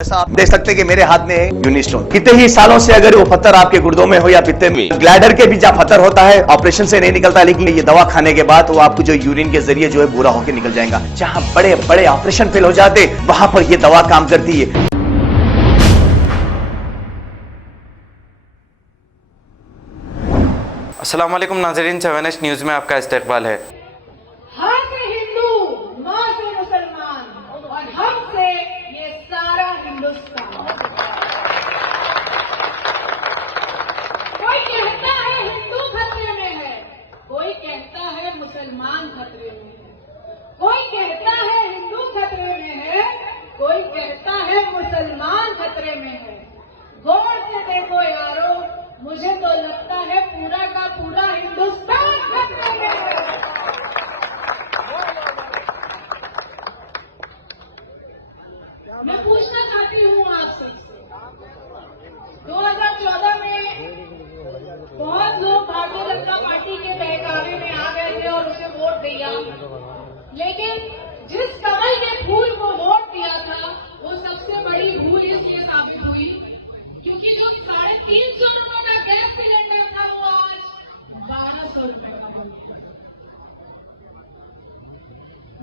जैसा आप देख सकते हैं कि मेरे हाथ में है यूनिस्टोन। कितने ही सालों से अगर वो पत्थर आपके गुर्दों में हो या पित्ते में, ग्लैडर के भी जहाँ पत्थर होता है ऑपरेशन से नहीं निकलता, लेकिन ये दवा खाने के बाद वो आपको जो यूरिन के जरिए जो है पूरा होकर निकल जाएगा। जहाँ बड़े बड़े ऑपरेशन फेल हो जाते वहां पर ये दवा काम करती है। अस्सलाम वालेकुम नाज़रीन, 7H न्यूज़ में आपका इस्तकबाल है। हाँ से हिंदू, माँ से मुसलमान और हम से ये सारा हिंदुस्तान। कोई कहता है हिंदू खतरे में है, कोई कहता है मुसलमान खतरे में है, कोई कहता है हिंदू खतरे में है, कोई कहता है मुसलमान खतरे में है। गौर से देखो यारो, मुझे तो लगता है पूरा का पूरा हिंदुस्तान खतरे में है। मैं पूछना चाहती हूँ आप सबसे, 2014 में बहुत लोग भारतीय जनता पार्टी के बहकावे में आ गए थे और उसे वोट दिया, लेकिन जिस कमल के फूल को वोट दिया था वो सबसे बड़ी भूल इसलिए साबित हुई क्योंकि जो 350 रुपए का गैस सिलेंडर था वो आज 1200 रुपए का बन गया।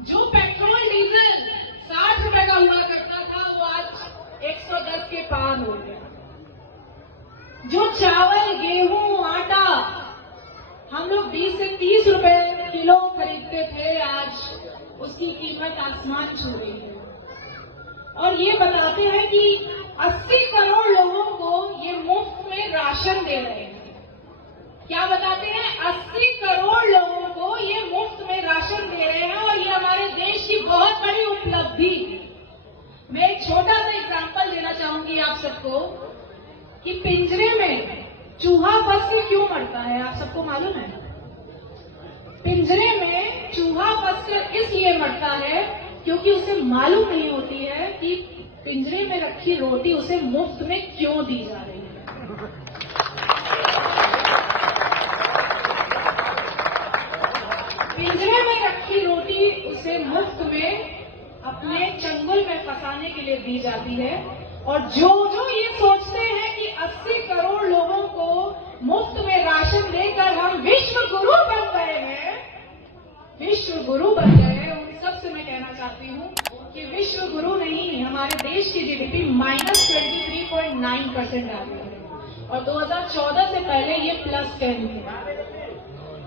जो पेट्रोल डीजल 60 रुपए का हुआ करता था वो आज 110 के पार हो गया। जो चावल, गेहूं, आटा हम लोग 20 से 30 रुपए किलो खरीदते थे, आज उसकी कीमत आसमान छू रही है। और ये बताते हैं कि 80 करोड़ लोगों को ये मुफ्त में राशन दे रहे हैं। क्या बताते हैं? 80 करोड़ लोगों को ये मुफ्त में राशन दे रहे हैं और ये हमारे देश की बहुत बड़ी उपलब्धि है। मैं एक छोटा सा एग्जांपल देना चाहूंगी आप सबको कि पिंजरे में चूहा फंस के क्यों मरता है, आप सबको मालूम है? पिंजरे में चूहा फंस कर इसलिए मरता है क्योंकि उसे मालूम नहीं होती है कि पिंजरे में रखी रोटी उसे मुफ्त में क्यों दी जा रही है। पिंजरे में रखी रोटी उसे मुफ्त में अपने चंगुल में फंसाने के लिए दी जाती है। और जो ये सोचते हैं कि 80 करोड़ लोगों को मुफ्त में राशन देकर हम विश्व गुरु बन गए हैं, विश्व गुरु बन गए हैं, उन सबसे मैं कहना चाहती हूँ कि विश्व गुरु नहीं, हमारे देश की जीडीपी -23.9% आ गई है और 2014 से पहले ये +10 थी।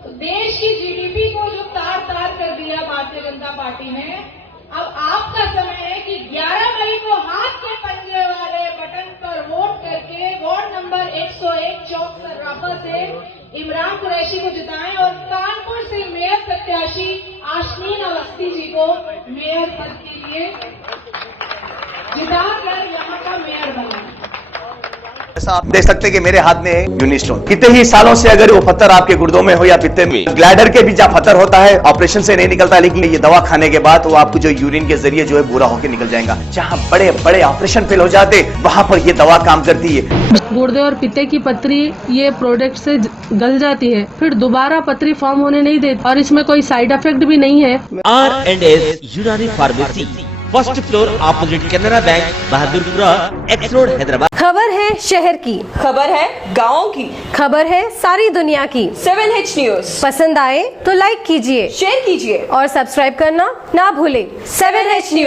तो देश की जीडीपी को जो तार कर दिया भारतीय जनता पार्टी ने, अब आपका समय है कि 11 मई को हाथ के पंजे वाले बटन पर वोट करके वार्ड नंबर 101 चौक सर्राफा से इमरान कुरैशी को जिताएं और कानपुर से मेयर प्रत्याशी आशमीन अवस्थी जी को मेयर पद के लिए जिताकर यहाँ का मेयर बनाएं। जैसा आप देख सकते हैं कि मेरे हाथ में है यूनिस्टोन। कितने ही सालों से अगर वो पत्थर आपके गुर्दों में हो या पित्ते में, ग्लैडर के भी जहाँ पत्थर होता है ऑपरेशन से नहीं निकलता, लेकिन ये दवा खाने के बाद वो आपको जो यूरिन के जरिए जो है पूरा होकर निकल जाएगा। जहाँ बड़े बड़े ऑपरेशन फेल हो जाते वहां पर ये दवा काम करती है। गुर्दे और पित्ते की पथरी ये प्रोडक्ट से गल जाती है, फिर दोबारा पथरी फॉर्म होने नहीं देती और इसमें कोई साइड इफेक्ट भी नहीं है। R&S यूनानी pharmacy, first floor opposite Canara bank, Bahadurpura, x road, Hyderabad. खबर है शहर की, खबर है गाँव की, खबर है सारी दुनिया की। 7H न्यूज़ पसंद आए तो लाइक कीजिए, शेयर कीजिए और सब्सक्राइब करना ना भूलें। 7H news.